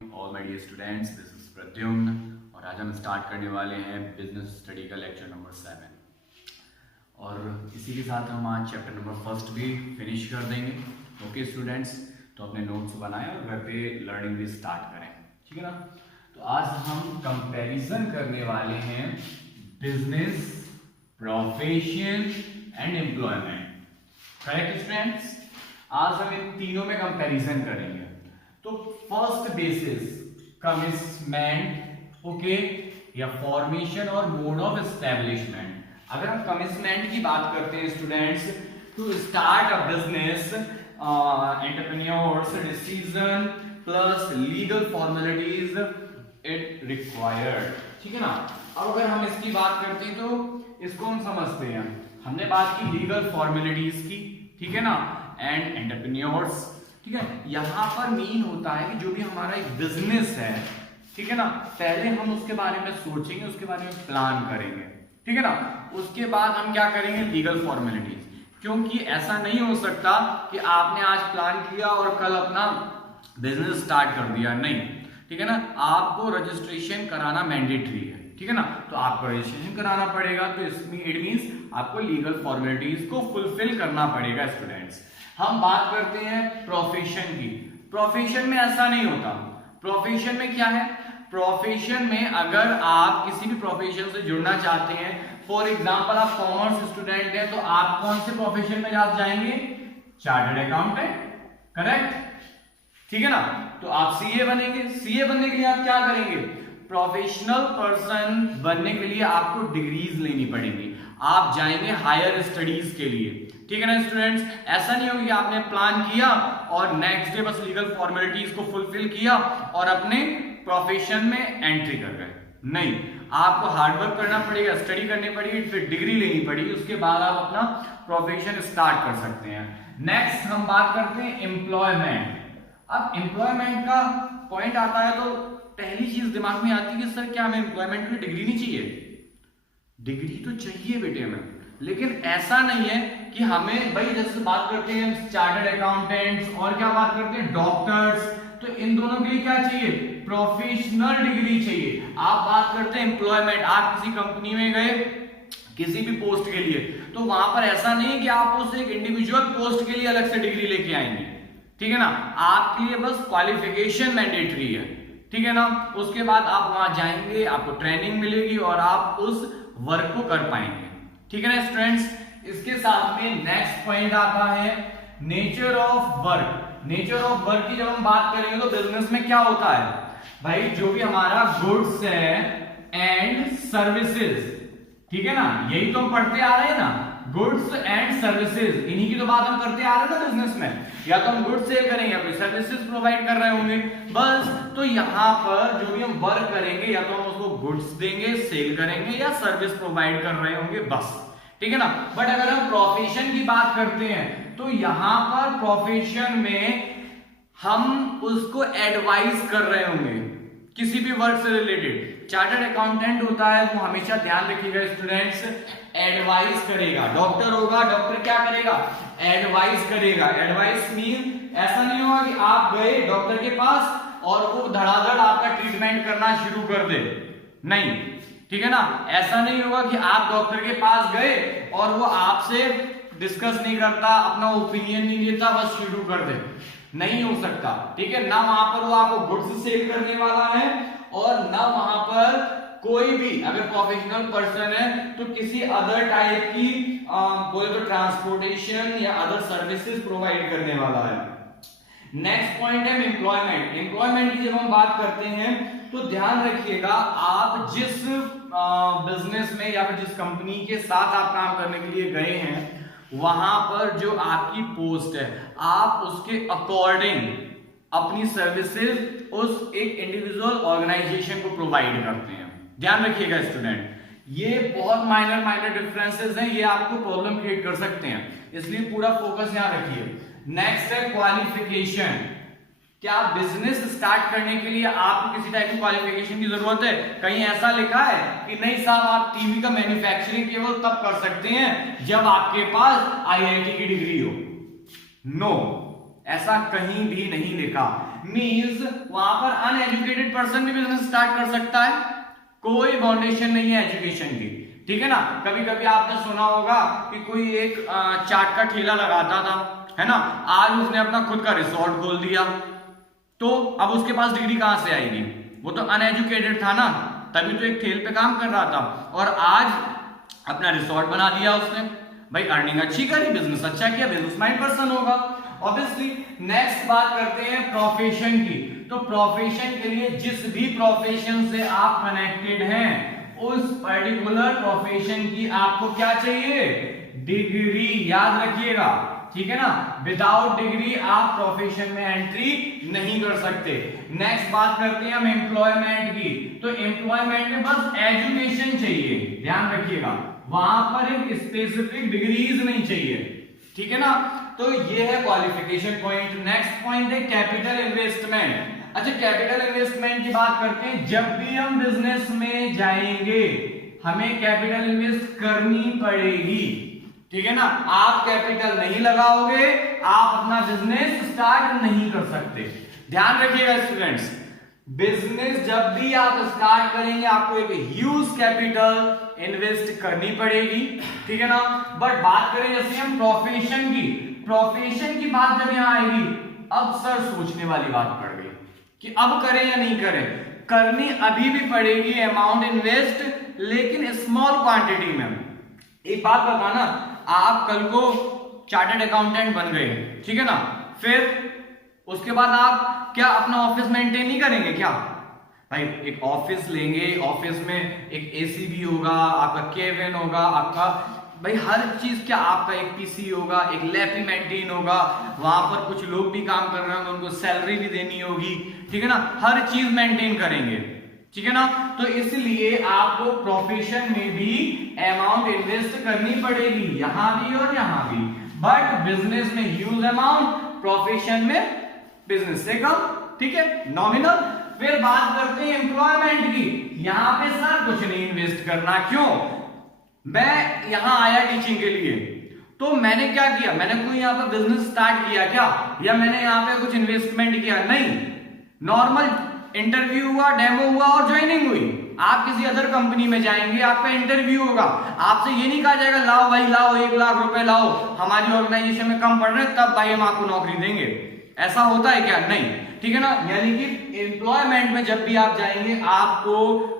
All my dear students, this is Pradyumna और आज हम स्टार्ट करने वाले हैं बिजनेस स्टडी का लेक्चर नंबर 7 और इसी के साथ हम आज चैप्टर नंबर 1 भी फिनिश कर देंगे। ओके स्टूडेंट्स, तो अपने नोट्स बनाएं और घर पे लर्निंग भी स्टार्ट करें, ठीक है ना। तो आज हम कंपैरिजन करने वाले हैं business, profession and employment. Correct students, आज हम इन तीनों में कंपैरिजन करेंगे। तो फर्स्ट बेसिस कमिटमेंट, ओके, या फॉर्मेशन और मोड ऑफ एस्टेब्लिशमेंट। अगर हम कमिटमेंट की बात करते हैं students, to start a business, entrepreneurs decision plus legal formalities it required, ठीक है ना। अब अगर हम इसकी बात करते हैं तो इसको हम समझते हैं, हमने बात की लीगल फॉर्मेलिटीज की, ठीक है ना, एंड एंटरप्रेन्योर्स, ठीक है। यहां पर मीन होता है कि जो भी हमारा एक बिजनेस है, ठीक है ना, पहले हम उसके बारे में सोचेंगे, उसके बारे में प्लान करेंगे, ठीक है ना। उसके बाद हम क्या करेंगे, लीगल फॉर्मेलिटीज, क्योंकि ऐसा नहीं हो सकता कि आपने आज प्लान किया और कल अपना बिजनेस स्टार्ट कर दिया, नहीं, ठीक है ना। आपको रजिस्ट्रेशन कराना मैंडेटरी है, ठीक है ना, तो आपको रजिस्ट्रेशन कराना पड़ेगा, तो इसमें इट मींस आपको लीगल फॉर्मेलिटीज को फुलफिल करना पड़ेगा स्टूडेंट्स। हम बात करते हैं प्रोफेशन की। प्रोफेशन में ऐसा नहीं होता। प्रोफेशन में क्या है, प्रोफेशन में अगर आप किसी भी प्रोफेशन से जुड़ना चाहते हैं, फॉर एग्जांपल आप कॉमर्स स्टूडेंट हैं, तो आप कौन से प्रोफेशन में जाएंगे, चार्टर्ड अकाउंटेंट, करेक्ट, ठीक है ना। तो आप सीए बनेंगे, सीए बनने के लिए आप क्या करेंगे, प्रोफेशनल पर्सन बनने के लिए आपको डिग्रीज लेनी पड़ेगी, आप जाएंगे हायर स्टडीज के लिए, ठीक है ना स्टूडेंट्स। ऐसा नहीं होगा कि आपने प्लान किया और नेक्स्ट डे बस लीगल फॉर्मेलिटीज को फुलफिल किया और अपने प्रोफेशन में एंट्री कर गए, नहीं, आपको हार्डवर्क करना पड़ेगा, स्टडी करनी पड़ेगी, फिर डिग्री लेनी पड़ेगी, उसके बाद आप अपना प्रोफेशन स्टार्ट कर सकते हैं। नेक्स्ट हम बात करते हैं एम्प्लॉयमेंट। अब एम्प्लॉयमेंट का पॉइंट आता है तो पहली चीज दिमाग में आती है कि सर क्या हमें एम्प्लॉयमेंट के लिए डिग्री नहीं चाहिए? डिग्री तो चाहिए बेटे हमें, लेकिन ऐसा नहीं है कि हमें, भाई जैसे बात करते हैं चार्टर्ड अकाउंटेंट्स और क्या बात करते हैं डॉक्टर्स, तो इन दोनों के लिए क्या चाहिए, प्रोफेशनल डिग्री चाहिए। आप बात करते हैं एम्प्लॉयमेंट, आप किसी कंपनी में गए किसी भी पोस्ट के लिए, तो वहां पर ऐसा नहीं है कि आप उस एक इंडिविजुअल पोस्ट के लिए अलग से डिग्री लेके आएंगे, ठीक है ना। आपके लिए बस क्वालिफिकेशन मैंडेटरी है, ठीक है ना। उसके बाद आप वहां जाएंगे, आपको ट्रेनिंग मिलेगी और आप उस वर्क को कर पाएंगे, ठीक है ना स्टूडेंट्स। इसके साथ में नेक्स्ट पॉइंट आता है nature of work. Nature of work की जब हम बात करेंगे तो बिजनेस में क्या होता है भाई, जो भी हमारा गुड्स है एंड सर्विसेज, ठीक है ना, यही तो हम पढ़ते आ रहे हैं ना, गुड्स एंड सर्विसेज, इन्हीं की तो बात हम करते आ रहे हैं ना बिजनेस में। या तो हम गुड्स सेल करेंगे या कोई सर्विसेज प्रोवाइड कर रहे होंगे, बस। तो यहाँ पर जो भी हम वर्क करेंगे या तो हम उसको गुड्स देंगे, सेल करेंगे, या सर्विस प्रोवाइड कर रहे होंगे, बस, ठीक है ना। बट अगर हम प्रोफेशन की बात करते हैं तो यहां पर प्रोफेशन में हम उसको एडवाइस कर रहे होंगे किसी भी वर्क से रिलेटेड। चार्टर्ड अकाउंटेंट होता है वो हमेशा ध्यान रखिएगा स्टूडेंट्स, एडवाइस करेगा। डॉक्टर होगा, डॉक्टर क्या करेगा, एडवाइस करेगा। एडवाइस मीन ऐसा नहीं होगा कि आप गए डॉक्टर के पास और वो धड़ाधड़ आपका ट्रीटमेंट करना शुरू कर दे, नहीं, ठीक है ना। ऐसा नहीं होगा कि आप डॉक्टर के पास गए और वो आपसे डिस्कस नहीं करता, अपना ओपिनियन नहीं देता, बस शुरू कर दे, नहीं हो सकता, ठीक है ना। वहां पर वो आपको गुड्स सेल करने वाला है और ना वहां पर कोई भी, अगर प्रोफेशनल पर्सन है तो किसी अदर टाइप की बोले तो ट्रांसपोर्टेशन या अदर सर्विसेज प्रोवाइड करने वाला है। नेक्स्ट पॉइंट है एम्प्लॉयमेंट। एम्प्लॉयमेंट की जब हम बात करते हैं तो ध्यान रखिएगा, आप जिस बिजनेस में या फिर जिस कंपनी के साथ आप काम करने के लिए गए हैं, वहां पर जो आपकी पोस्ट है, आप उसके अकॉर्डिंग अपनी सर्विसेज उस एक इंडिविजुअल ऑर्गेनाइजेशन को प्रोवाइड करते हैं। ध्यान रखिएगा स्टूडेंट, ये बहुत माइनर डिफरेंसेस हैं, ये आपको प्रॉब्लम क्रिएट कर सकते हैं, इसलिए पूरा फोकस यहां रखिए। नेक्स्ट है क्वालिफिकेशन। क्या बिजनेस स्टार्ट करने के लिए आपको किसी टाइप की क्वालिफिकेशन की जरूरत है? कहीं ऐसा लिखा है कि नहीं साहब, आप टीवी का मैन्युफैक्चरिंग केवल तब कर सकते हैं जब आपके पास आईआईटी की डिग्री हो? नो, ऐसा कहीं भी नहीं लिखा। मींस वहां पर अनएजुकेटेड पर्सन भी बिजनेस स्टार्ट कर सकता है, कोई बाउंडेशन नहीं है एजुकेशन की, ठीक है ना। कभी कभी आपने सुना होगा कि कोई एक चाट का ठेला लगाता था, है ना, आज उसने अपना खुद का रिसोर्ट खोल दिया, तो अब उसके पास डिग्री कहां से आएगी, वो तो अनएजुकेटेड था ना, तभी तो एक ठेल पे काम कर रहा था, और आज अपना रिसोर्ट बना दिया उसने, भाई अर्निंग अच्छी करी, बिजनेस अच्छा किया, बिजनेस माइंड पर्सन होगा ऑब्वियसली। नेक्स्ट बात करते हैं प्रोफेशन की। तो प्रोफेशन के लिए जिस भी प्रोफेशन से आप कनेक्टेड हैं उस पर्टिकुलर प्रोफेशन की आपको क्या चाहिए, डिग्री, याद रखिएगा, ठीक है ना। विदाउट डिग्री आप प्रोफेशन में एंट्री नहीं कर सकते। नेक्स्ट बात करते हैं हम एम्प्लॉयमेंट की। तो एम्प्लॉयमेंट में बस एजुकेशन चाहिए, ध्यान रखिएगा, वहां पर एक स्पेसिफिक डिग्रीज नहीं चाहिए, ठीक है ना। तो ये है क्वालिफिकेशन पॉइंट। नेक्स्ट पॉइंट है कैपिटल इन्वेस्टमेंट। अच्छा, कैपिटल इन्वेस्टमेंट की बात करते हैं। जब भी हम बिजनेस में जाएंगे हमें कैपिटल इन्वेस्ट करनी पड़ेगी, ठीक है ना। आप कैपिटल नहीं लगाओगे आप अपना बिजनेस स्टार्ट नहीं कर सकते। ध्यान रखिएगा स्टूडेंट्स, बिजनेस जब भी आप स्टार्ट करेंगे आपको एक ह्यूज कैपिटल इन्वेस्ट करनी पड़ेगी, ठीक है ना। बट बात करें जैसे हम प्रोफेशन की, प्रोफेशन की बात जब यहां आएगी, अब सर सोचने वाली बात पड़ गई कि अब करें या नहीं करें। करनी अभी भी पड़ेगी अमाउंट इन्वेस्ट, लेकिन स्मॉल क्वांटिटी में। एक बात बताना, आप कल को चार्टर्ड अकाउंटेंट बन गए, ठीक है ना, फिर उसके बाद आप क्या अपना ऑफिस मेंटेन नहीं करेंगे क्या? भाई एक ऑफिस लेंगे, ऑफिस में एक एसी भी होगा, आपका केबिन होगा, आपका भाई हर चीज, क्या आपका एक पीसी होगा, एक लैब भी मेंटेन होगा, वहां पर कुछ लोग भी काम कर रहे होंगे, उनको सैलरी भी देनी होगी, ठीक है ना, हर चीज मेंटेन करेंगे, ठीक है ना। तो इसलिए आपको प्रोफेशन में भी अमाउंट इन्वेस्ट करनी पड़ेगी, यहां भी और यहां भी। बट बिजनेस में ह्यूज अमाउंट, प्रोफेशन में बिजनेस से कम, ठीक है, नॉमिनल। फिर बात करते हैं एम्प्लॉयमेंट की। यहां पे सर कुछ नहीं इन्वेस्ट करना, क्यों? मैं यहां आया टीचिंग के लिए, तो मैंने क्या किया, मैंने कोई यहां पर बिजनेस स्टार्ट किया क्या, या मैंने यहां पे कुछ इन्वेस्टमेंट किया? नहीं, नॉर्मल इंटरव्यू हुआ, डेमो हुआ और ज्वाइनिंग हुई। आप किसी अदर कंपनी में जाएंगे, आपका इंटरव्यू होगा, आपसे ये नहीं कहा जाएगा लाओ भाई लाओ 1 लाख रुपए लाओ, हमारी ऑर्गेनाइजेशन में कम पड़ रहे हैं तब भाई हम आपको नौकरी देंगे। ऐसा होता है क्या? नहीं, ठीक है ना। यानी कि एम्प्लॉयमेंट में जब भी आप जाएंगे आपको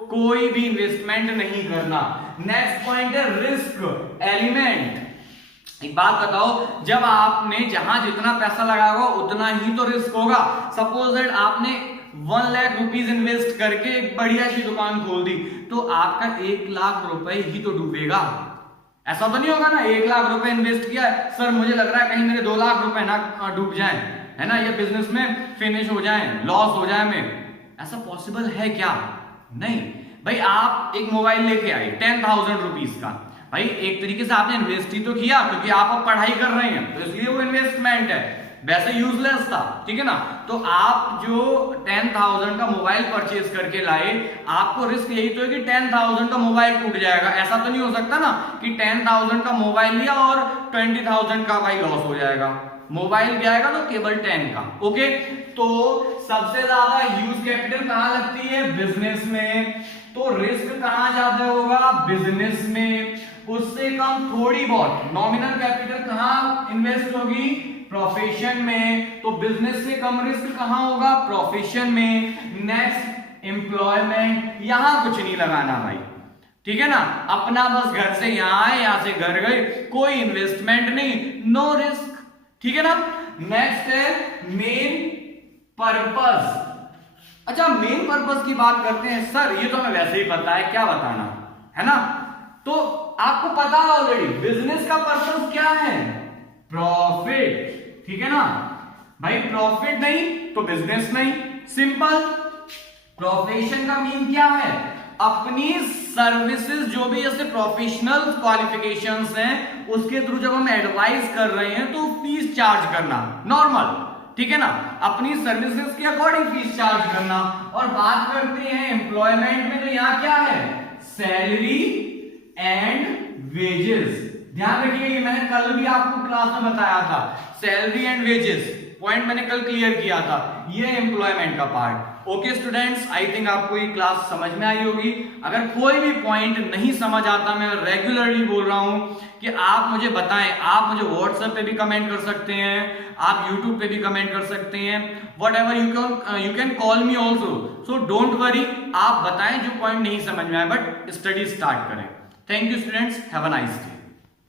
कोई भी इन्वेस्टमेंट नहीं करना। नेक्स्ट पॉइंट है रिस्क एलिमेंट। एक बात बताओ, जब आपने जहां जितना पैसा लगाया होगा उतना ही तो रिस्क होगा। सपोज दैट आपने 1 लाख रुपीज इन्वेस्ट करके एक बढ़िया सी दुकान खोल दी, तो आपका 1 लाख रुपए ही तो डूबेगा। ऐसा तो नहीं होगा ना, 1 लाख रुपए इन्वेस्ट किया, सर मुझे लग रहा है कहीं मेरे 2 लाख रुपए ना डूब जाएं, है ना, ये बिजनेस में फिनिश हो जाए, लॉस हो जाए में। ऐसा पॉसिबल है क्या? नहीं। भाई आप एक मोबाइल लेके आए 10,000 रुपीज का, भाई एक तरीके से आपने इन्वेस्ट ही तो किया, क्योंकि आप अब पढ़ाई कर रहे हैं तो इसलिए वो इन्वेस्टमेंट है, वैसे यूजलेस था, ठीक है ना। तो आप जो 10,000 का मोबाइल परचेज करके लाए, आपको रिस्क यही तो है कि 10,000 का मोबाइल टूट जाएगा। ऐसा तो नहीं हो सकता ना कि 10,000 का मोबाइल लिया और 20,000 का भाई लॉस हो जाएगा। मोबाइल भी आएगा तो केवल 10 का, ओके। तो सबसे ज्यादा ह्यूज कैपिटल कहां लगती है? बिजनेस में। तो रिस्क कहां ज्यादा होगा? बिजनेस में। उससे कम थोड़ी बहुत नॉमिनल कैपिटल कहां इन्वेस्ट होगी? प्रोफेशन में। तो बिजनेस से कम रिस्क कहां होगा? प्रोफेशन में। नेक्स्ट एम्प्लॉयमेंट, यहां कुछ नहीं लगाना भाई, ठीक है ना, अपना बस घर से यहां आए, यहां से घर गए, कोई इन्वेस्टमेंट नहीं, नो रिस्क, ठीक है ना। नेक्स्ट है मेन पर्पस। अच्छा, मेन पर्पस की बात करते हैं। सर ये तो हमें वैसे ही पता है, क्या बताना, है ना। तो आपको पता है ऑलरेडी बिजनेस का पर्पस क्या है? प्रॉफिट, ठीक है ना भाई। प्रॉफिट नहीं तो बिजनेस नहीं, सिंपल। प्रोफेशन का मीन क्या है? अपनी सर्विसेज, जो भी जैसे प्रोफेशनल क्वालिफिकेशंस हैं उसके थ्रू जब हम एडवाइस कर रहे हैं तो फीस चार्ज करना, नॉर्मल, ठीक है ना, अपनी सर्विसेज के अकॉर्डिंग फीस चार्ज करना। और बात करते हैं एम्प्लॉयमेंट में, तो यहां क्या है? Salary and wages. ध्यान रखिए, ये मैंने कल भी आपको क्लास में बताया था, सैलरी एंड वेजेस, पॉइंट मैंने कल क्लियर किया था, ये एम्प्लॉयमेंट का part. Okay students, I think आपको ये क्लास समझ में आई होगी। अगर कोई भी पॉइंट नहीं समझ आता, मैं रेगुलरली बोल रहा हूं कि आप मुझे बताएं, आप मुझे व्हाट्सएप पे भी कमेंट कर सकते हैं, आप यूट्यूब पे भी कमेंट कर सकते हैं, whatever you can call me also, so don't worry, आप बताएं जो पॉइंट नहीं समझ में आए, बट स्टडी स्टार्ट करें। Thank you students, have a nice day.